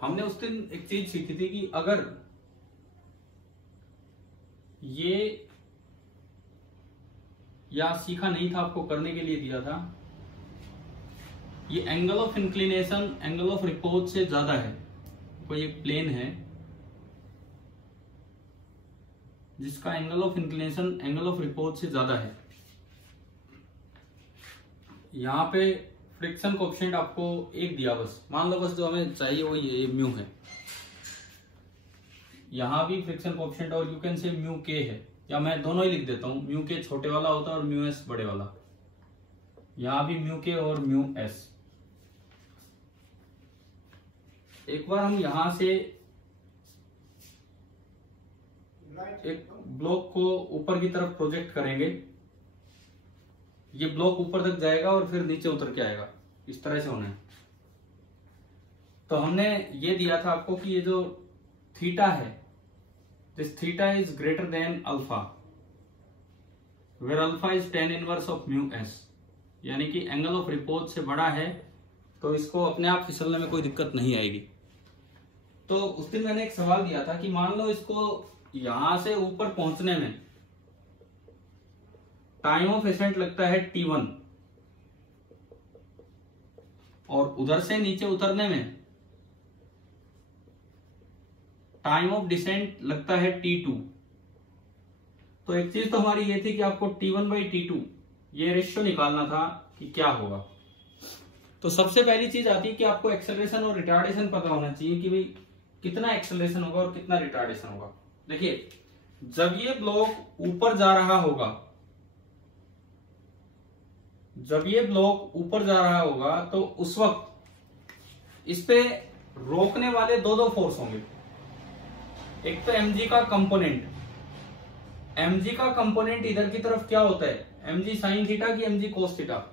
हमने उस दिन एक चीज सीखी थी कि अगर ये, या सीखा नहीं था, आपको करने के लिए दिया था, ये angle of inclination angle of repose से ज्यादा है, कोई एक प्लेन है जिसका angle of inclination angle of repose से ज्यादा है, यहां पे फ्रिक्शन कोएफिशिएंट आपको एक दिया, बस मान लो, बस जो हमें चाहिए वो ये म्यू है, यहां भी फ्रिक्शन कोएफिशिएंट और यू कैन से म्यू के है, या मैं दोनों ही लिख देता हूं, म्यू के छोटे वाला होता है और म्यू एस बड़े वाला, यहां भी म्यू के और म्यू एस। एक बार हम यहां से एक ब्लॉक को ऊपर की तरफ प्रोजेक्ट करेंगे, ये ब्लॉक ऊपर तक जाएगा और फिर नीचे उतर के आएगा, इस तरह से होना है। तो हमने ये दिया था आपको कि ये जो थीटा है, this theta is greater than alpha, where alpha is tan inverse of mu s, यानी कि एंगल ऑफ रिपोज से बड़ा है तो इसको अपने आप फिसलने में कोई दिक्कत नहीं आएगी। तो उस दिन मैंने एक सवाल दिया था कि मान लो इसको यहां से ऊपर पहुंचने में टाइम ऑफ एसेंट लगता है t1 और उधर से नीचे उतरने में टाइम ऑफ डिसेंट लगता है t2। तो एक चीज तो हमारी ये थी कि आपको t1/t2 ये रेशियो निकालना था कि क्या होगा। तो सबसे पहली चीज आती है कि आपको एक्सेलरेशन और रिटार्डेशन पता होना चाहिए कि भाई कितना एक्सेलरेशन होगा और कितना रिटार्डेशन होगा। देखिए, जब ये ब्लॉक ऊपर जा रहा होगा, जब ये ब्लॉक ऊपर जा रहा होगा तो उस वक्त इस पे रोकने वाले दो फोर्स होंगे। एक तो mg का कंपोनेंट, mg का कंपोनेंट इधर की तरफ क्या होता है, mg साइन थीटा की mg cos theta,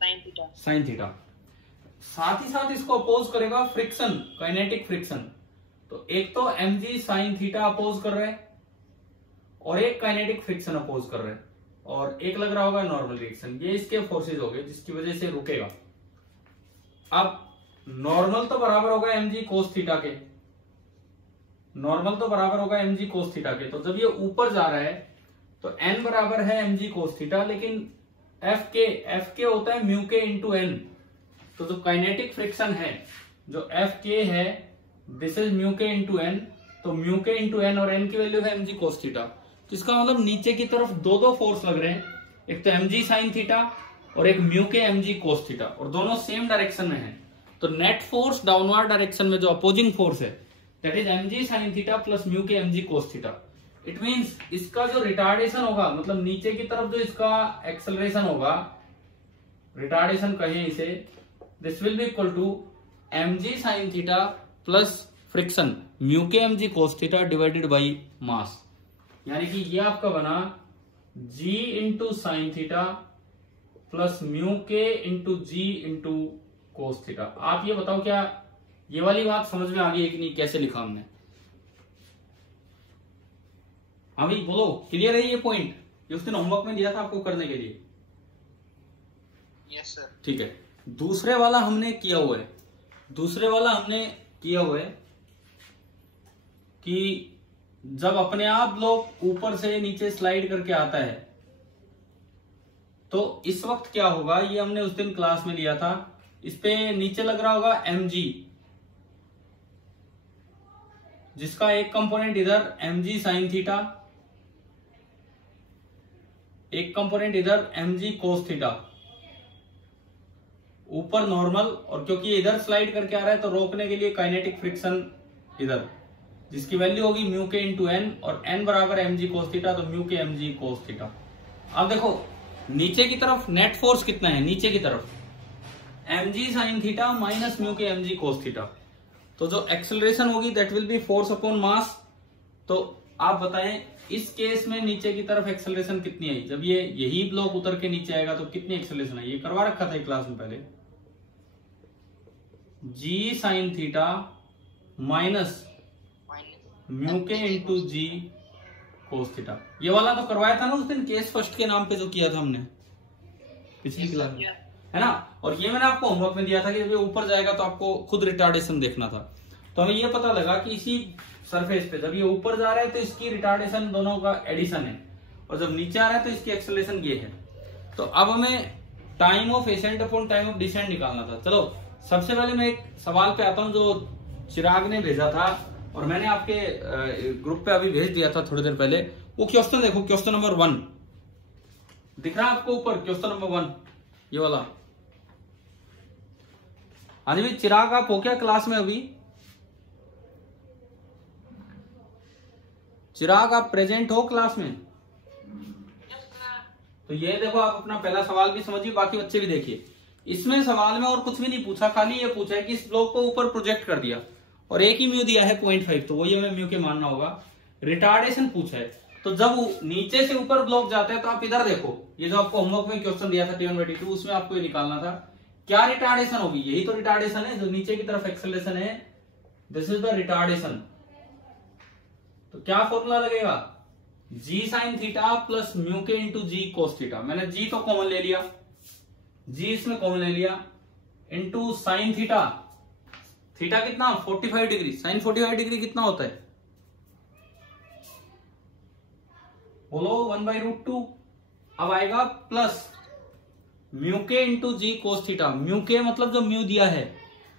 sine theta. साथ ही साथ इसको अपोज करेगा फ्रिक्शन, काइनेटिक फ्रिक्शन। तो एक तो mg साइन थीटा अपोज कर रहा है और एक काइनेटिक फ्रिक्शन अपोज कर रहा है, और एक लग रहा होगा नॉर्मल रिएक्शन। ये इसके फोर्सेज हो गए जिसकी वजह से रुकेगा। अब नॉर्मल तो बराबर होगा mg कोस थीटा के, नॉर्मल तो बराबर होगा mg कोस थीटा के। तो जब ये ऊपर जा रहा है तो n बराबर है mg कोस थीटा, लेकिन एफ के होता है म्यू के इंटू एन। तो जो काइनेटिक फ्रिक्शन है, जो एफ के है, दिस इज म्यू के इंटू एन। तो म्यू के इंटू एन और एन की वैल्यू है mg कोस थीटा। तो इसका मतलब नीचे की तरफ दो फोर्स लग रहे हैं, एक तो mg साइन थीटा और एक म्यू के mg कोस थीटा, और दोनों सेम डायरेक्शन में है। तो नेट फोर्स डाउनवर्ड डायरेक्शन में जो अपोजिंग फोर्स है, that is mg sine theta plus mu के mg cos theta. It means इसका जो रिटार्डेशन होगा, मतलब नीचे की तरफ जो इसका एक्सेलरेशन होगा, रिटार्डेशन कहें इसे, this will be equal to mg sine theta plus friction mu के mg cos theta divided by mass. यानी कि ये आपका बना g into sine theta plus mu के into g into cos theta. आप ये बताओ क्या ये वाली बात समझ में आ गई है कि नहीं, कैसे लिखा हमने? अभी बोलो, क्लियर है ये पॉइंट? ये उस दिन होमवर्क में दिया था आपको करने के लिए। Yes sir. ठीक है, दूसरे वाला हमने किया हुआ है, दूसरे वाला हमने किया हुआ है कि जब अपने आप ब्लॉक ऊपर से नीचे स्लाइड करके आता है तो इस वक्त क्या होगा, ये हमने उस दिन क्लास में लिया था। इस पे नीचे लग रहा होगा mg, जिसका एक कंपोनेंट इधर mg साइन थीटा, एक कंपोनेंट इधर mg कोस थीटा, ऊपर नॉर्मल, और क्योंकि ये इधर स्लाइड करके आ रहा है तो रोकने के लिए काइनेटिक फ्रिक्शन इधर, जिसकी वैल्यू होगी म्यू के इंटू एन, और एन बराबर mg कोस थीटा, तो म्यू के mg कोस थीटा। अब देखो नीचे की तरफ नेट फोर्स कितना है, नीचे की तरफ mg sine theta minus mu के mg कोस थीटा। तो जो एक्सेलरेशन होगी that will be force upon mass. तो आप बताएं इस केस में नीचे की तरफ एक्सेलरेशन कितनी आई, जब ये यही ब्लॉक उतर के नीचे आएगा तो कितनी एक्सेलरेशन आई? ये करवा रखा था क्लास में पहले, g sine theta minus mu के इंटू जी कोस थीटा। ये वाला तो करवाया था ना उस दिन, केस फर्स्ट के नाम पे जो किया था हमने पिछली क्लास में। है ना। और ये मैंने आपको होमवर्क में दिया था कि जब ये ऊपर जाएगा तो आपको खुद रिटार्डेशन देखना था। तो हमें ये पता लगा कि इसी सरफेस पे जब ये ऊपर जा रहा है तो इसकी रिटार्डेशन दोनों का एडिशन है, और जब नीचे आ रहा है तो इसकी एक्सेलरेशन ये है। तो अब हमें time of ascent upon time of descent निकालना था। चलो सबसे पहले मैं एक सवाल पे आता हूं जो चिराग ने भेजा था और मैंने आपके ग्रुप पे अभी भेज दिया था थोड़ी देर पहले। वो क्वेश्चन देखो, क्वेश्चन नंबर 1 दिख रहा है आपको ऊपर, क्वेश्चन नंबर 1 ये वाला। हाँ जी भाई, चिराग आप हो क्या क्लास में अभी? चिराग आप प्रेजेंट हो क्लास में? तो ये देखो, आप अपना पहला सवाल भी समझिए, बाकी बच्चे भी देखिए। इसमें सवाल में और कुछ भी नहीं पूछा, खाली ये पूछा है कि इस ब्लॉक को ऊपर प्रोजेक्ट कर दिया और एक ही म्यू दिया है 0.5, तो वही हमें म्यू के मानना होगा। रिटार्डेशन पूछा है, तो जब नीचे से ऊपर ब्लॉक जाता है तो आप इधर देखो, ये जो आपको होमवर्क में क्वेश्चन दिया था T1/T2, उसमें आपको ये निकालना था क्या रिटार्डेशन होगी। यही तो रिटार्डेशन है, जो नीचे की तरफ एक्सेलरेशन है, दिस इज द रिटार्डेशन। तो क्या फॉर्मूला लगेगा, जी साइन थीटा प्लस म्यू के इंटू जी कोस थीटा। मैंने जी तो कॉमन ले लिया, जी इसमें कॉमन ले लिया, इंटू साइन थीटा। थीटा कितना 45 डिग्री, साइन 45 डिग्री कितना होता है बोलो 1/√2। अब आएगा प्लस म्यू के इंटू जी कोस थीटा। म्यू के मतलब जो म्यू दिया है,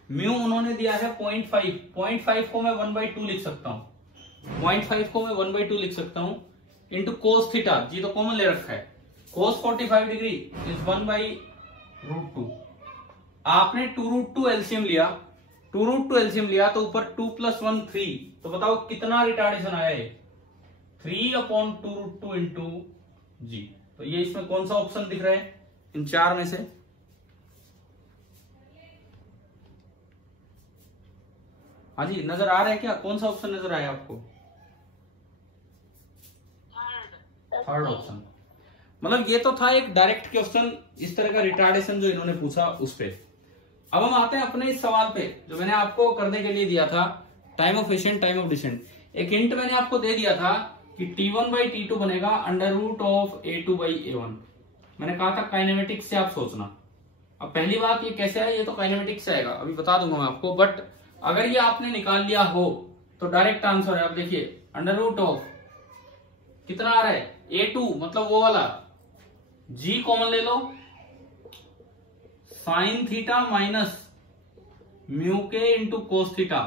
म्यू उन्होंने दिया है 0.5, 0.5 को मैं 1/2 लिख सकता हूं, 0.5 को मैं 1/2 लिख सकता हूं, इंटू कोस थीटा, जी तो कॉमन ले रखा है, कोस 45 डिग्री इज 1/√2। आपने 2√2 एलसीएम लिया, 2√2 एलसीएम लिया तो ऊपर 2 + 1 3, तो बताओ कितना रिटार्डेशन आया है, 3/2√2 इंटू जी। तो ये इसमें कौन सा ऑप्शन दिख रहा है इन चार में से? हाँ जी, नजर आ रहा है क्या, कौन सा ऑप्शन नजर आया आपको? Third option. मतलब ये तो था एक डायरेक्ट क्वेश्चन, इस तरह का रिटार्डेशन जो इन्होंने पूछा उस पे। अब हम आते हैं अपने इस सवाल पे जो मैंने आपको करने के लिए दिया था, time of ascent time of descent. एक हिंट मैंने आपको दे दिया था कि T1/T2 बनेगा √A2/A1। मैंने कहा था काइनेमेटिक्स से आप सोचना। अब पहली बात ये कैसे आया, ये तो काइनेमेटिक्स से आएगा, अभी बता दूंगा मैं आपको। बट अगर ये आपने निकाल लिया हो तो डायरेक्ट आंसर है। आप देखिए √ कितना आ रहा है A2, मतलब वो वाला, जी कॉमन ले लो, साइन थीटा माइनस म्यू के into cos theta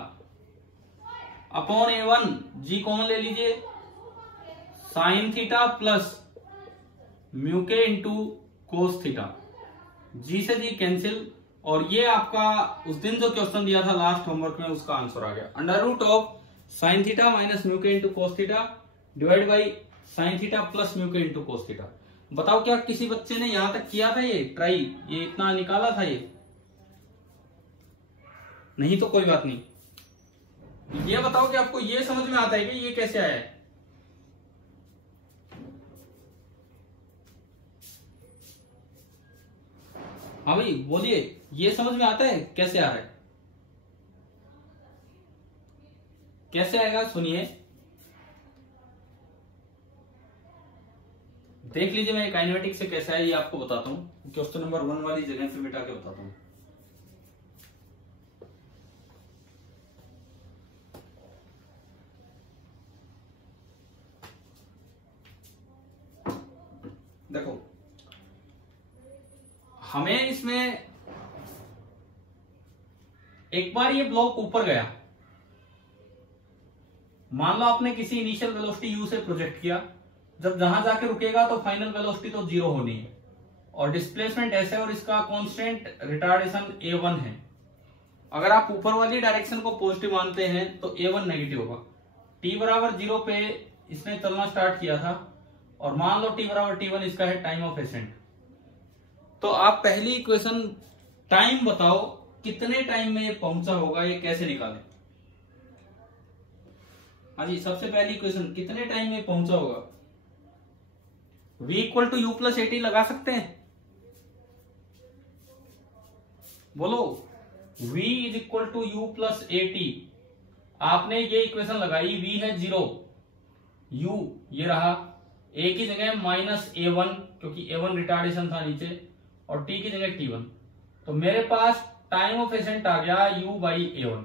upon A1, जी कॉमन ले लीजिए, साइन थीटा प्लस म्यू के इंटू कोस थीटा, जी से जी कैंसिल। और ये आपका उस दिन जो क्वेश्चन दिया था लास्ट होमवर्क में, उसका आंसर आ गया √sin थीटा माइनस म्यू के into cos theta divide by sine theta plus mu के इंटू कोस थीटा। बताओ क्या किसी बच्चे ने यहां तक किया था ये ट्राई, ये इतना निकाला था ये? नहीं तो कोई बात नहीं। ये बताओ कि आपको ये समझ में आता है कि ये कैसे आया है? हाँ भाई बोलिए, ये समझ में आता है कैसे आ रहा है? कैसे आएगा सुनिए, देख लीजिए। मैं काइनेमेटिक्स से कैसे है ये आपको बताता हूं, क्वेश्चन नंबर 1 वाली जगह पे मिटा के बताता हूं। देखो हमें इसमें एक बार ये ब्लॉक ऊपर गया, मान लो आपने किसी इनिशियल वेलोसिटी u से प्रोजेक्ट किया, जब जहां जाके रुकेगा तो फाइनल वेलोसिटी तो 0 होनी है और डिस्प्लेसमेंट ऐसे, और इसका कांस्टेंट रिटार्डेशन A1 है। अगर आप ऊपर वाली डायरेक्शन को पॉजिटिव मानते हैं तो A1 नेगेटिव होगा। t बराबर 0 पे इसने चलना स्टार्ट किया था और मान लो t बराबर T1 इसका है टाइम ऑफ एसेंट। तो आप पहली इक्वेशन टाइम बताओ कितने टाइम में ये पहुंचा होगा, ये कैसे निकालें? हाँ जी, सबसे पहली इक्वेशन कितने टाइम में पहुंचा होगा? v = u + at लगा सकते हैं, बोलो v = u + at। आपने ये इक्वेशन लगाई, v है 0, u ये रहा, a की जगह -A1 क्योंकि A1 रिटार्डेशन था नीचे, और t की जगह T1। तो मेरे पास टाइम ऑफ एसेंट आ गया u बाई A1।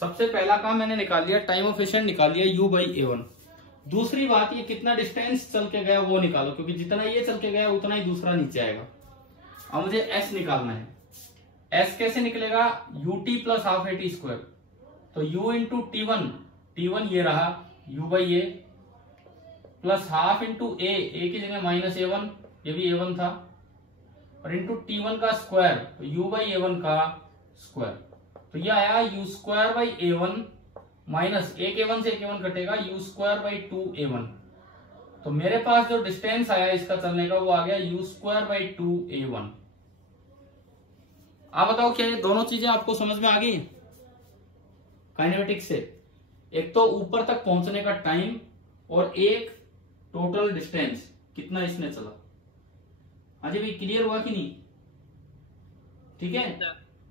सबसे पहला काम मैंने निकाल लिया, टाइम ऑफ एसेंट निकाल लिया u बाई A1। दूसरी बात, ये कितना डिस्टेंस चल के गया वो निकालो, क्योंकि जितना ये चल के गया उतना ही दूसरा नीचे आएगा। अब मुझे s निकालना है। s कैसे निकलेगा, ut plus half a t square. तो u इंटू T1 ये रहा u by a, plus half into a की जगह माइनस A1, ये भी A1 था, और इंटू T1 का स्क्वायर, तो u बाई A1 का स्क्वायर। तो ये आया u square by A1 minus एक A1 से एक A1 कटेगा, u स्क्वायर बाई 2A1। तो मेरे पास जो डिस्टेंस आया इसका चलने का वो आ गया u स्क्वायर बाई 2A1। आप बताओ क्या ये दोनों चीजें आपको समझ में आ गई काइनेमेटिक्स से? एक तो ऊपर तक पहुंचने का टाइम और एक टोटल डिस्टेंस कितना इसने चला। हाँ जी भाई, क्लियर हुआ कि नहीं? ठीक है।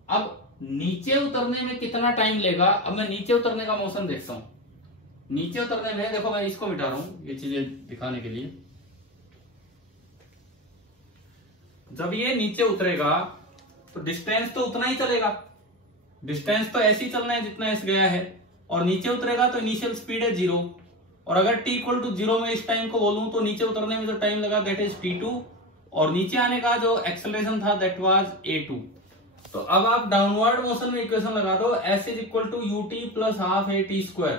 अब नीचे उतरने में कितना टाइम लेगा, अब मैं नीचे उतरने का मोशन देखता हूं। नीचे उतरने में देखो, मैं इसको मिटा रहा हूं ये चीजें दिखाने के लिए। जब ये नीचे उतरेगा तो डिस्टेंस तो उतना ही चलेगा, डिस्टेंस तो ऐसे ही चलना है जितना एस गया है, और नीचे उतरेगा तो इनिशियल स्पीड है 0। और अगर t इक्वल टू 0 में इस टाइम को बोलूं तो नीचे उतरने में जो टाइम लगा दैट इज t2, और नीचे आने का जो एक्सेलरेशन था दैट वाज a2। तो अब आप डाउनवर्ड मोशन में इक्वेशन लगा दो, s is equal to ut plus half a t square,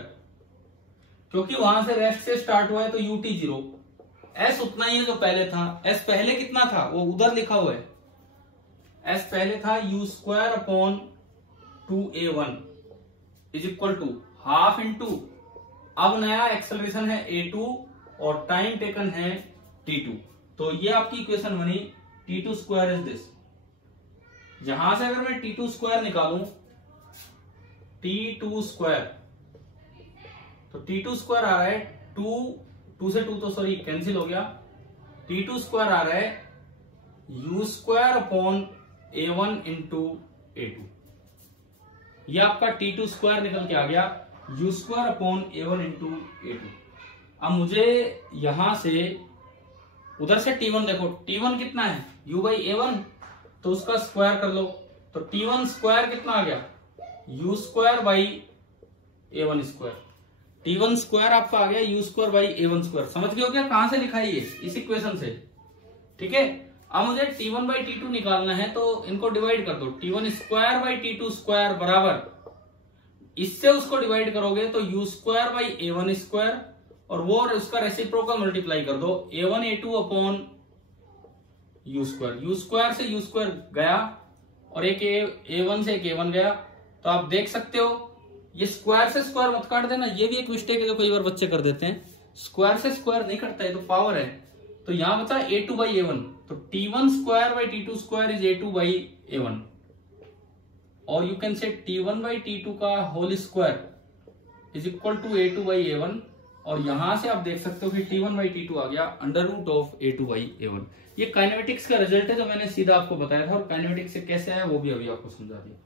क्योंकि वहां से रेस्ट से स्टार्ट हुआ है तो ut 0, s उतना ही है जो पहले था। s पहले कितना था वो उधर लिखा हुआ है, s पहले था u square upon 2A1 is equal to half into, अब नया एक्सेलरेशन है a2 और टाइम टेकन है t2। तो ये आपकी इक्वेशन बनी t2 स्क्वायर इज दिस। यहां से अगर मैं t2 स्क्वायर निकालूं, t2 स्क्वायर, तो t2 स्क्वायर आ रहा है 2 से 2 तो सॉरी कैंसिल हो गया, t2 स्क्वायर आ रहा है u square upon A1 into A2। ये आपका t2 स्क्वायर निकल के आ गया u square upon A1 into A2। अब मुझे यहां से उधर से T1 देखो, T1 कितना है u बाई A1, तो उसका स्क्वायर कर लो, तो T1 स्क्वायर कितना आ गया u square by A1 square. T1 square आपका आ गया u square by A1 square. समझ गए हो क्या कहां से लिखा है ये? इस इक्वेशन से। ठीक है। अब मुझे T1 बाई T2 निकालना है, तो इनको डिवाइड कर दो, T1 square by T2 square बराबर, इससे उसको डिवाइड करोगे तो u square by A1 square, और वो उसका रेसिप्रोकल मल्टीप्लाई कर दो A1 A2 upon u square से u स्क्वायर गया, और एक A1 से एक A1 गया। तो आप देख सकते हो ये स्क्वायर से स्क्वायर मत काट देना, ये भी एक मिस्टेक है जो कई बार बच्चे कर देते हैं, स्क्वायर से स्क्वायर नहीं कटता है, तो पावर है। तो यहां बचा A2 बाई A1, तो T1 square by T2 square is A2 by A1, और you can say T1 by T2 का whole square is equal to A2 by A1, और यहां से आप देख सकते हो कि T1 बाई T2 आ गया under root of A2 by A1। ये काइनेमेटिक्स का रिजल्ट है जो मैंने सीधा आपको बताया था, और काइनेमेटिक्स से कैसे आया वो भी अभी आपको समझा दिया।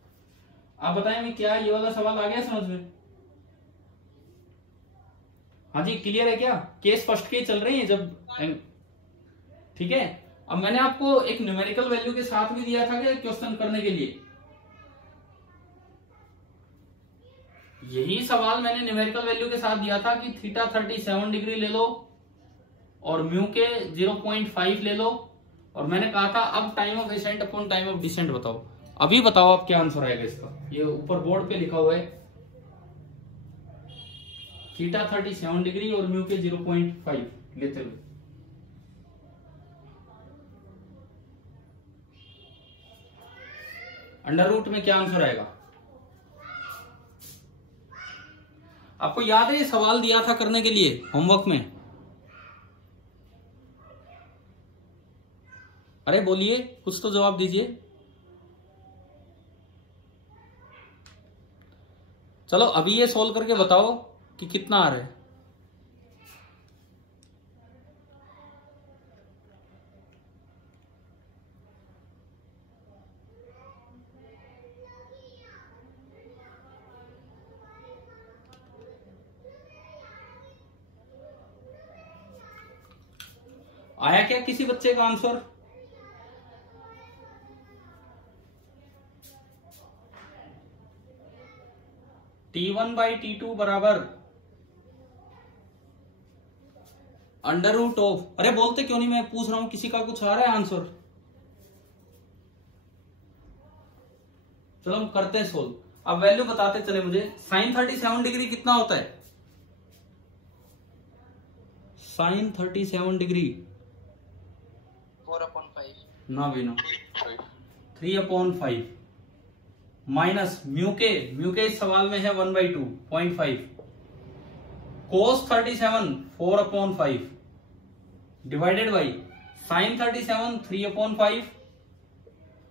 आप बताएंगे क्या ये वाला सवाल आ गया समझ में? हाँ जी, क्लियर है क्या? केस फर्स्ट के चल रही है जब, ठीक है। अब मैंने आपको एक न्यूमेरिकल वैल्यू के साथ भी दिया था कि क्वेश्चन करने के लिए, यही सवाल मैंने न्यूमेरिकल वैल्यू के साथ दिया था कि थीटा 37 डिग्री ले लो और म्यू के 0.5 ले लो, और मैंने कहा था अब time of ascent upon time of descent बताओ। अभी बताओ आप क्या आंसर आएगा इसका? ये ऊपर बोर्ड पे लिखा हुआ है थीटा 37 डिग्री और म्यू के 0.5 लेते हुए। अंडर रूट में क्या आंसर आएगा? आपको याद है ये सवाल दिया था करने के लिए होमवर्क में? अरे बोलिए, कुछ तो जवाब दीजिए। चलो अभी ये सोल्व करके बताओ कि कितना आ रहा है। आया क्या किसी बच्चे का आंसर? T1/T2 बराबर अंडर रूट ऑफ, अरे बोलते क्यों नहीं, मैं पूछ रहा हूं किसी का कुछ आ रहा है आंसर। चलो हम करते हैं सोल्व। अब वैल्यू बताते चले मुझे। साइन 37 डिग्री कितना होता है? साइन 37 डिग्री 4/5 ना भी ना, 3/5 माइनस म्यू के इस सवाल में है 1/2 0.5 कोस 37 4/5 divided by sine 37 3/5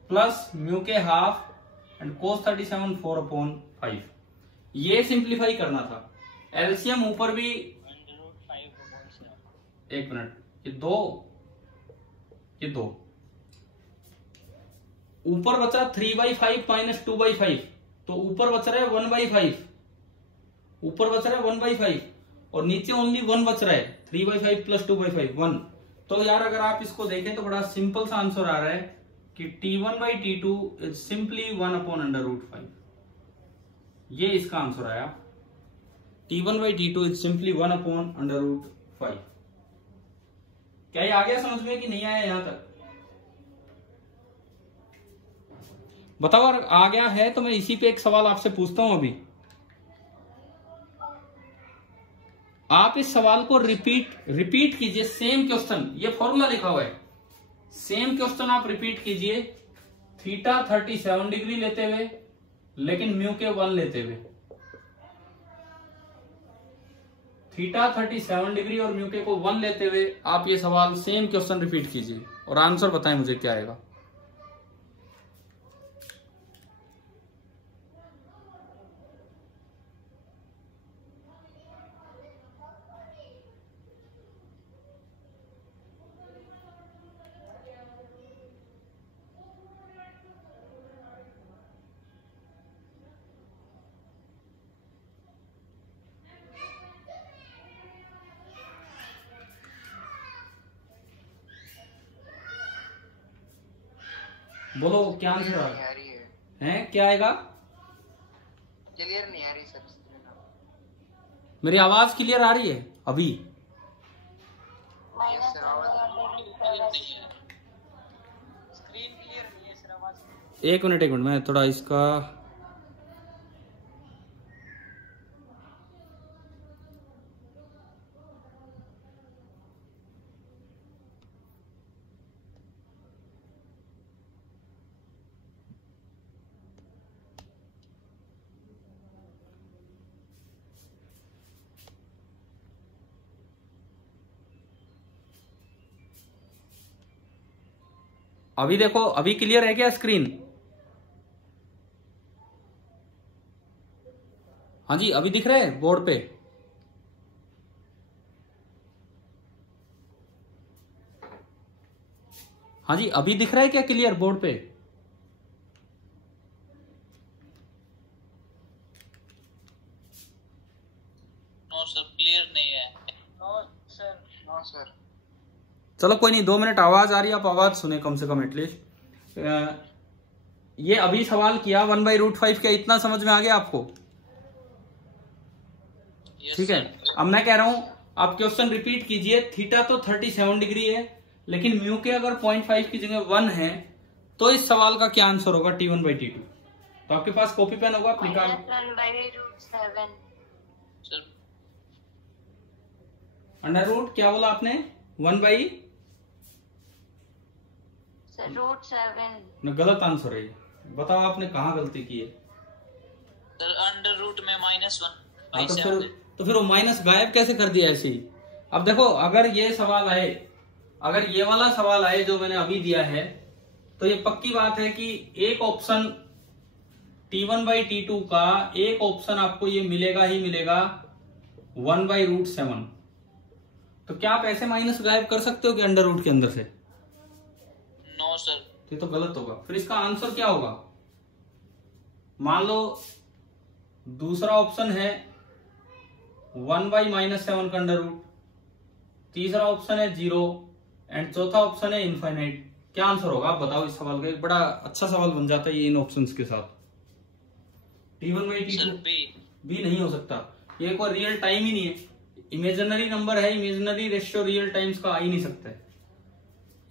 plus mu के हाफ एंड कोस 37 4/5। ये सिंप्लीफाई करना था। एलसीएम ऊपर भी, एक मिनट, ये दो ऊपर बचा 3/5 माइनस 2/5, तो ऊपर बच रहा है 1/5, ऊपर बच रहा है 1/5 और नीचे ओनली 1 बच रहा है। 3/5 प्लस 2/5 1। तो यार अगर आप इसको देखें तो बड़ा सिंपल सा आंसर आ रहा है कि T1/T2 इज सिंपली 1/√5। ये इसका आंसर आया। T1/T2 is simply 1/√5। क्या ये आ गया समझ में कि नहीं आया यहां तक? बताओ अगर आ गया है तो मैं इसी पे एक सवाल आपसे पूछता हूं अभी। आप इस सवाल को रिपीट कीजिए। सेम क्वेश्चन, ये फॉर्मूला लिखा हुआ है, सेम क्वेश्चन आप रिपीट कीजिए। थीटा 37 डिग्री लेते हुए लेकिन म्यू के 1 लेते हुए। थीटा 37 डिग्री और म्यू के को 1 लेते हुए आप ये सवाल सेम क्वेश्चन रिपीट कीजिए और आंसर बताएं मुझे क्या आएगा। बोलो क्या आंसर आ रही है? क्या आएगा? क्लियर नहीं आ रही सर। मेरी आवाज क्लियर आ रही है अभी? स्क्रीन क्लियर नहीं है सर, आवाज। एक मिनट मैं थोड़ा इसका अभी देखो, अभी क्लियर है क्या स्क्रीन? हाँ जी, अभी दिख रहा है बोर्ड पे? हाँ जी, अभी दिख रहा है क्या क्लियर बोर्ड पे? नो सर, क्लियर नहीं है। No sir. चलो कोई नहीं, 2 मिनट आवाज आ रही है, आप आवाज सुने कम से कम एटलीस्ट। ये अभी सवाल किया 1/√5, क्या इतना समझ में आ गया आपको? ठीक है, अब मैं कह रहा हूं आप क्वेश्चन रिपीट कीजिए। थीटा तो 37 डिग्री है लेकिन म्यू के अगर 0.5 की जगह 1 है तो इस सवाल का क्या आंसर होगा T1/T2? तो आपके पास कॉपी पेन होगा, निकाल। अंडर रूट क्या बोला आपने? 1/√7 गलत आंसर है। बताओ आपने कहाँ गलती की है? सर अंडर रूट में -1। हाँ, तो फिर वो माइनस गायब कैसे कर दिया ऐसे ही? अब देखो, अगर ये सवाल आए, अगर ये वाला सवाल आए जो मैंने अभी दिया है, तो ये पक्की बात है कि एक ऑप्शन T1/T2 का एक ऑप्शन आपको ये मिलेगा ही मिलेगा 1/√7। तो क्या आप ऐसे माइनस गायब कर सकते हो कि अंडर रूट के अंदर से? No sir. ये तो गलत होगा। फिर इसका आंसर क्या होगा? मान लो दूसरा ऑप्शन है 1/-7 का अंडर रूट, तीसरा ऑप्शन है 0 एंड चौथा ऑप्शन है इनफाइनाइट। क्या आंसर होगा आप बताओ इस सवाल का? एक बड़ा अच्छा सवाल बन जाता है ये इन ऑप्शंस के साथ। T1/T2 बी नहीं हो सकता, ये कोई रियल टाइम ही नहीं है, इमेजिनरी नंबर है, इमेजिनरी रेशियो रियल टाइम्स का आ ही नहीं सकता है।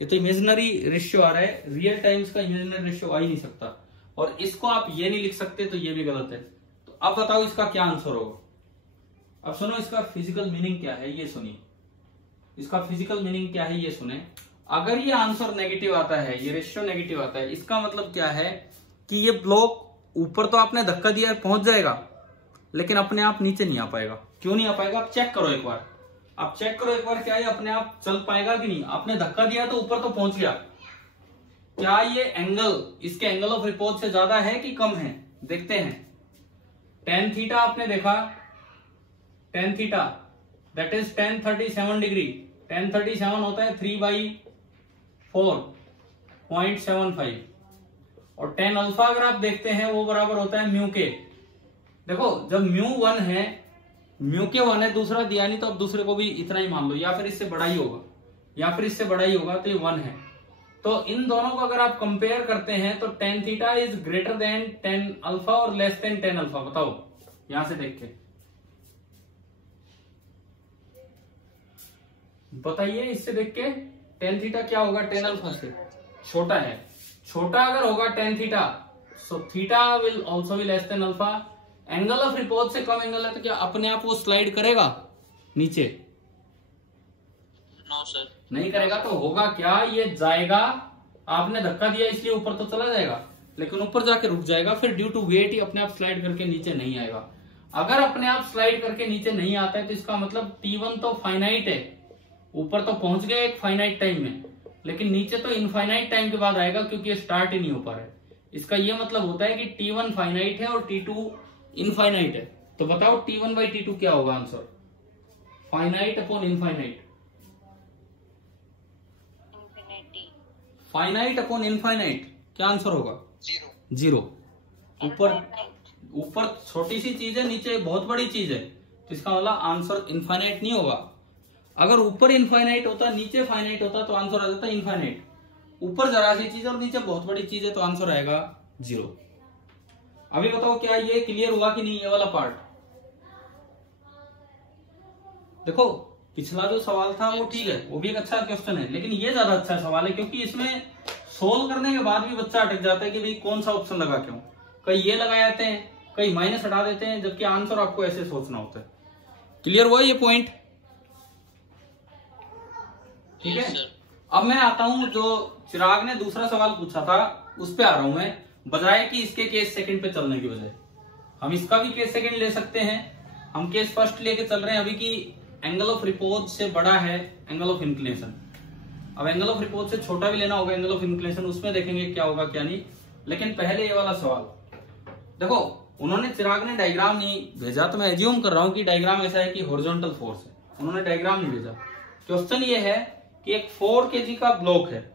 ये तो इमेजिनरी रेशियो आ रहा है, रियल टाइम्स का इमेजिनरी रेशियो आ ही नहीं सकता। और इसको आप ये नहीं लिख सकते, तो ये भी गलत है। तो अब बताओ इसका क्या आंसर होगा। अब सुनो इसका फिजिकल मीनिंग क्या है, ये सुनिए। इसका फिजिकल मीनिंग क्या है ये सुने। अगर ये आंसर नेगेटिव आता है, ये रेशियो नेगेटिव आता है, इसका मतलब क्या है कि ये ब्लॉक ऊपर तो आपने धक्का दिया है पहुंच जाएगा, लेकिन अपने आप नीचे नहीं आ पाएगा। क्यों नहीं आ पाएगा, आप चेक करो एक बार, आप चेक करो एक बार, क्या ये अपने आप चल पाएगा कि नहीं। आपने धक्का दिया तो ऊपर तो पहुंच गया, क्या ये एंगल इसके एंगल ऑफ रिपोज से ज्यादा है कि कम है, देखते हैं। tan थीटा आपने देखा, tan theta that is tan 37 degree, tan 37 होता है 3/4.75, और tan अल्फा अगर आप देखते हैं वो बराबर होता है म्यू के। देखो जब म्यू 1 है, म्यू के 1 है, दूसरा दिया नहीं तो अब दूसरे को भी इतना ही मान लो, या फिर इससे बड़ा ही होगा, या फिर इससे बड़ा ही होगा, तो ये 1 है। तो इन दोनों को अगर आप कंपेयर करते हैं तो tan theta is greater then tan alpha और लेस देन tan अल्फा। बताओ यहां से देख के बताइए, इससे देख के tan थीटा क्या होगा, tan अल्फा से छोटा है। छोटा अगर होगा tan theta, so theta will also be less than alpha. Angle of repose से कम एंगल है तो क्या अपने आप वो स्लाइड करेगा नीचे? नो सर, नहीं करेगा। तो होगा क्या, ये जाएगा, आपने धक्का दिया इसलिए ऊपर तो चला जाएगा, लेकिन ऊपर जाके रुक जाएगा, फिर ड्यू टू वेट ही अपने आप स्लाइड करके नीचे नहीं आएगा। अगर अपने आप स्लाइड करके नीचे नहीं आता है तो इसका मतलब T1 तो फाइनाइट है, ऊपर तो पहुंच गया एक फाइनाइट टाइम में, लेकिन नीचे तो इनफाइनाइट टाइम के बाद आएगा, क्योंकि ये स्टार्ट ही नहीं हो पा रहा है। इसका ये मतलब होता है कि T1 फाइनाइट है और T2 इनफाइनाइट है। तो बताओ T1/T2 क्या होगा answer, finite upon infinite, finite upon infinite, क्या आंसर होगा? जीरो। ऊपर छोटी सी चीज है, नीचे बहुत बड़ी चीज है, तो इसका मतलब आंसर इनफाइनाइट नहीं होगा। अगर ऊपर इनफाइनाइट होता, नीचे फाइनाइट होता, तो आंसर आ जाता इनफाइनाइट। ऊपर जरा सी चीज और नीचे बहुत बड़ी चीज है, तो आंसर आएगा 0। अभी बताओ क्या ये क्लियर हुआ कि नहीं, ये वाला पार्ट? देखो पिछला जो सवाल था वो ठीक है, वो भी एक अच्छा क्वेश्चन है, लेकिन ये ज्यादा अच्छा सवाल है, क्योंकि इसमें सोल्व करने के बाद भी बच्चा अटक जाता है कि भाई कौन सा ऑप्शन लगा क्यों। कई ये लगा जाते हैं, कई माइनस हटा देते हैं, जबकि आंसर आपको ऐसे सोचना होता है। क्लियर हुआ ये पॉइंट? ठीक है। अब मैं आता हूं, जो चिराग ने दूसरा सवाल पूछा था उस पे आ रहा हूं मैं। बजाय कि इसके केस सेकंड पे चलने की बजाय हम इसका भी केस सेकंड ले सकते हैं। हम केस फर्स्ट लेके चल रहे हैं अभी कि एंगल ऑफ रिपोज से बड़ा है एंगल ऑफ इंक्लिनेशन। अब एंगल ऑफ रिपोज से छोटा भी लेना होगा एंगल ऑफ इंक्लिनेशन, उसमें देखेंगे क्या होगा क्या नहीं। लेकिन पहले ये वाला सवाल देखो, उन्होंने चिराग ने डायग्राम नहीं भेजा, तो मैं एज्यूम कर रहा हूं कि डायग्राम ऐसा है कि हॉरिजॉन्टल फोर्स है, उन्होंने डायग्राम नहीं भेजा। क्वेश्चन ये है कि एक 4 kg का ब्लॉक है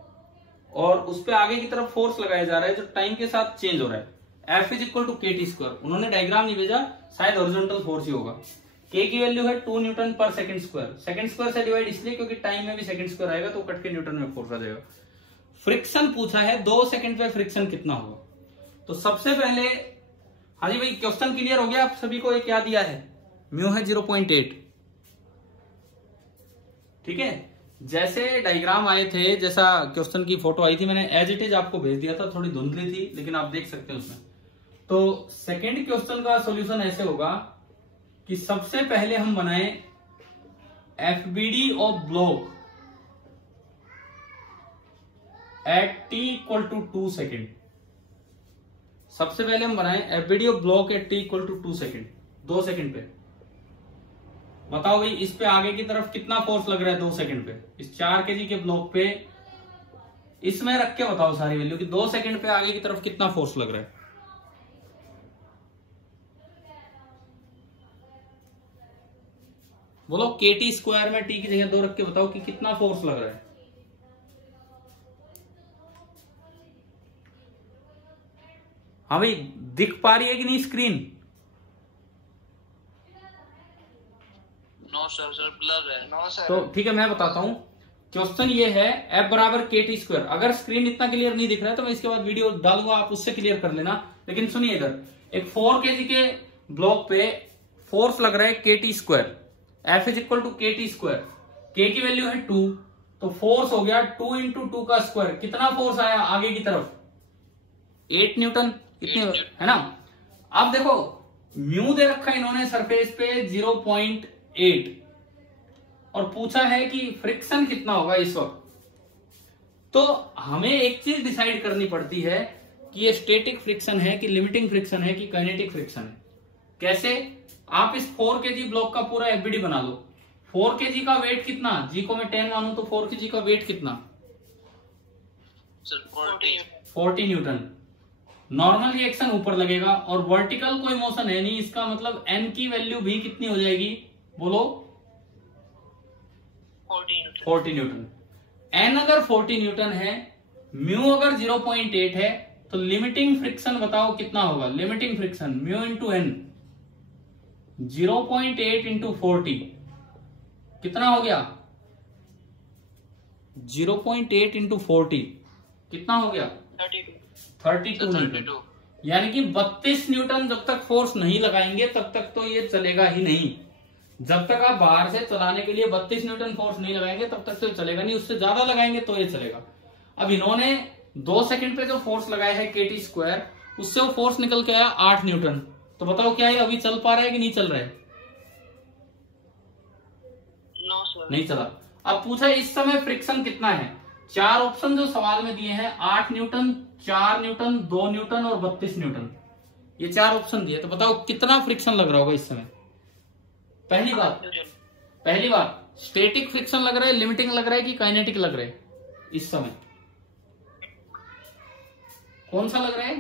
और उस पे आगे की तरफ फोर्स लगाया जा रहा है जो टाइम के साथ चेंज हो रहा है, F = kT²। उन्होंने डायग्राम नहीं भेजा, शायद हॉरिजॉन्टल फोर्स ही होगा। K की वैल्यू है 2 N/s²। सेकंड स्क्वायर से डिवाइड इसलिए क्योंकि टाइम में भी सेकंड स्क्वायर आएगा, तो कट के न्यूटन में फोर्स आ जाएगा। फ्रिक्शन पूछा है, 2 सेकंड पे फ्रिक्शन कितना होगा। तो सबसे पहले, हाँ जी भाई क्वेश्चन क्लियर हो गया आप सभी को? ये क्या दिया है, म्यू है 0.8। ठीक है, जैसे डायग्राम आए थे, जैसा क्वेश्चन की फोटो आई थी, मैंने एज इट इज आपको भेज दिया था, थोड़ी धुंधली थी लेकिन आप देख सकते हैं उसमें। तो सेकंड क्वेश्चन का सॉल्यूशन ऐसे होगा कि सबसे पहले हम बनाए FBD of block at t=2 second. सबसे पहले हम बनाए FBD of block at t=2 second, 2 second पे। बताओ भाई इस पे आगे की तरफ कितना फोर्स लग रहा है 2 सेकंड पे, इस 4 kg के ब्लॉक पे। इसमें रख के बताओ सारी वैल्यू कि 2 सेकंड पे आगे की तरफ कितना फोर्स लग रहा है। बोलो kT² में t की जगह 2 रख के बताओ कि कितना फोर्स लग रहा है। हाँ भाई दिख पा रही है कि नहीं स्क्रीन? नो सर, ब्लर है। No sir. तो ठीक है, मैं बताता हूं। क्वेश्चन ये है F = kT²। अगर स्क्रीन इतना क्लियर नहीं दिख रहा है तो मैं इसके बाद वीडियो डालूंगा, आप उससे क्लियर कर लेना। लेकिन सुनिए, इधर एक 4 kg के ब्लॉक पे फोर्स लग रहा है KT square, F is equal to KT square, K की वैल्यू है 2, तो फोर्स हो गया 2 इंटू 2 का स्क्वायर। कितना फोर्स आया आगे की तरफ? 8 न्यूटन। कितने है ना। अब देखो म्यू दे रखा है इन्होंने सरफेस पे 0.8 और पूछा है कि फ्रिक्शन कितना होगा इस वक्त। तो हमें एक चीज डिसाइड करनी पड़ती है कि ये स्टैटिक फ्रिक्शन है कि लिमिटिंग फ्रिक्शन है कि काइनेटिक फ्रिक्शन है। कैसे? आप इस 4 kg ब्लॉक का पूरा एफबीडी बना लो। 4 kg का वेट कितना? जी को मैं 10 मानू तो 4 kg का वेट कितना? 40 न्यूटन। नॉर्मल रिएक्शन ऊपर लगेगा और वर्टिकल कोई मोशन है नहीं, इसका मतलब एन की वैल्यू भी कितनी हो जाएगी? बोलो 40 न्यूटन। एन अगर 40 न्यूटन है, म्यू अगर 0.8 है, तो लिमिटिंग फ्रिक्शन बताओ कितना होगा? Limiting friction mu into n 0.8 into 40 कितना हो गया? 0.8 इंटू 40 कितना हो गया? 32 न्यूटन। यानी कि 32 न्यूटन जब तक फोर्स नहीं लगाएंगे तब तक तो ये चलेगा ही नहीं। जब तक आप बाहर से चलाने के लिए 32 न्यूटन फोर्स नहीं लगाएंगे तब तक तो चलेगा नहीं, उससे ज्यादा लगाएंगे तो ये चलेगा। अब इन्होंने 2 सेकंड पे जो फोर्स लगाया है KT स्क्वायर, उससे वो फोर्स निकल के आया 8 न्यूटन। तो बताओ क्या है अभी चल पा रहा है कि नहीं चल रहा है? नहीं चला। अब पूछा इस समय फ्रिक्शन कितना है? 4 ऑप्शन जो सवाल में दिए हैं, 8 न्यूटन, 4 न्यूटन, 2 न्यूटन और 32 न्यूटन, ये 4 ऑप्शन दिए। तो बताओ कितना फ्रिक्शन लग रहा होगा इस समय? पहली बात स्टैटिक फ्रिक्शन लग रहा है, लिमिटिंग लग रहा है कि काइनेटिक लग रहा है इस समय? कौन सा लग रहा है?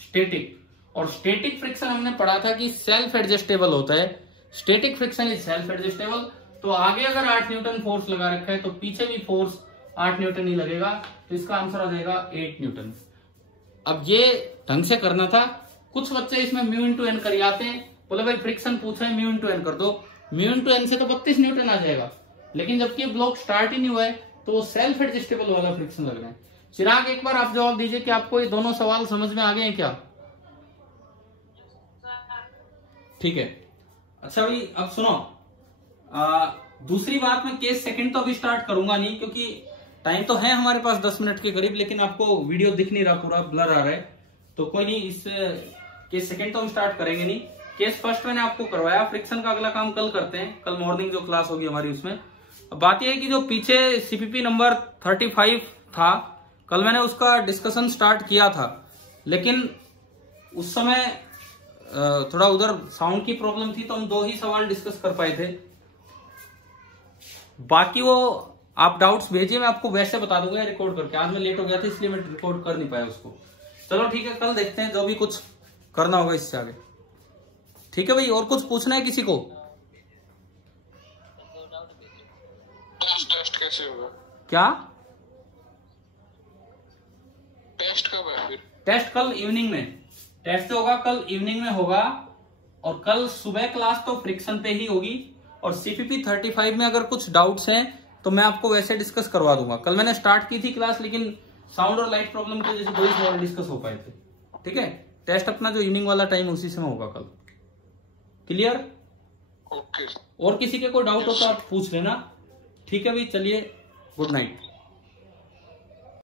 स्टैटिक। और स्टैटिक फ्रिक्शन हमने पढ़ा था कि सेल्फ एडजस्टेबल होता है। Static friction is self adjustable. तो आगे अगर 8 न्यूटन फोर्स लगा रखा है तो पीछे भी फोर्स 8 न्यूटन ही लगेगा, तो इसका आंसर आ जाएगा 8 न्यूटन। अब ये ढंग से करना था। कुछ बच्चे इसमें म्यू इंटू एन कर आते हैं, बोले भाई फ्रिक्शन पूछा है म्यू इंटू एन कर दो। म्यू इंटू एन से तो 32 न्यूटन आ जाएगा, लेकिन जबकि ब्लॉक स्टार्ट ही नहीं हुआ है तो वो सेल्फ एडजस्टेबल वाला फ्रिक्शन लग रहा है। चिराग एक बार आप जवाब दीजिए कि आपको ये दोनों सवाल समझ में आ गए हैं क्या? ठीक है। अच्छा भाई अब सुनो, दूसरी बात, मैं केस सेकंड तो अभी स्टार्ट करूंगा नहीं क्योंकि टाइम तो है हमारे पास 10 मिनट के करीब, लेकिन आपको वीडियो दिख नहीं रहा, पूरा ब्लर आ रहा है, तो कोई नहीं, इस केस सेकंड तो हम स्टार्ट करेंगे नहीं। केस फर्स्ट मैंने आपको करवाया, फ्रिक्शन का अगला काम कल करते हैं, कल मॉर्निंग जो क्लास होगी हमारी उसमें। अब बात यह है कि जो पीछे CPP नंबर 35 था, कल मैंने उसका डिस्कशन स्टार्ट किया था, लेकिन उस समय थोड़ा उधर साउंड की प्रॉब्लम थी तो हम 2 ही सवाल डिस्कस कर पाए थे। बाकी वो आप डाउट्स भेजिए, मैं आपको वैसे बता दूंगा रिकॉर्ड करके। आज मैं लेट हो गया था इसलिए मैं रिकॉर्ड कर नहीं पाया उसको। चलो ठीक है, कल देखते हैं जो भी कुछ करना होगा इससे आगे। ठीक है भाई, और कुछ पूछना है किसी को? टेस्ट कैसे होगा? क्या टेस्ट कब है फिर? टेस्ट कल इवनिंग में। टेस्ट जो होगा कल इवनिंग में होगा, और कल सुबह क्लास तो फ्रिक्शन पे ही होगी। और CPP 35 में अगर कुछ डाउट्स हैं तो मैं आपको वैसे डिस्कस करवा दूंगा। कल मैंने स्टार्ट की थी क्लास, लेकिन साउंड और लाइट प्रॉब्लम की वजह से 2 ही सवाल डिस्कस हो पाए थे। ठीक है, टेस्ट अपना जो इवनिंग वाला टाइम उसी समय होगा कल। क्लियर? ओके। और किसी के कोई डाउट हो तो आप पूछ लेना। ठीक है भाई, चलिए, गुड नाइट।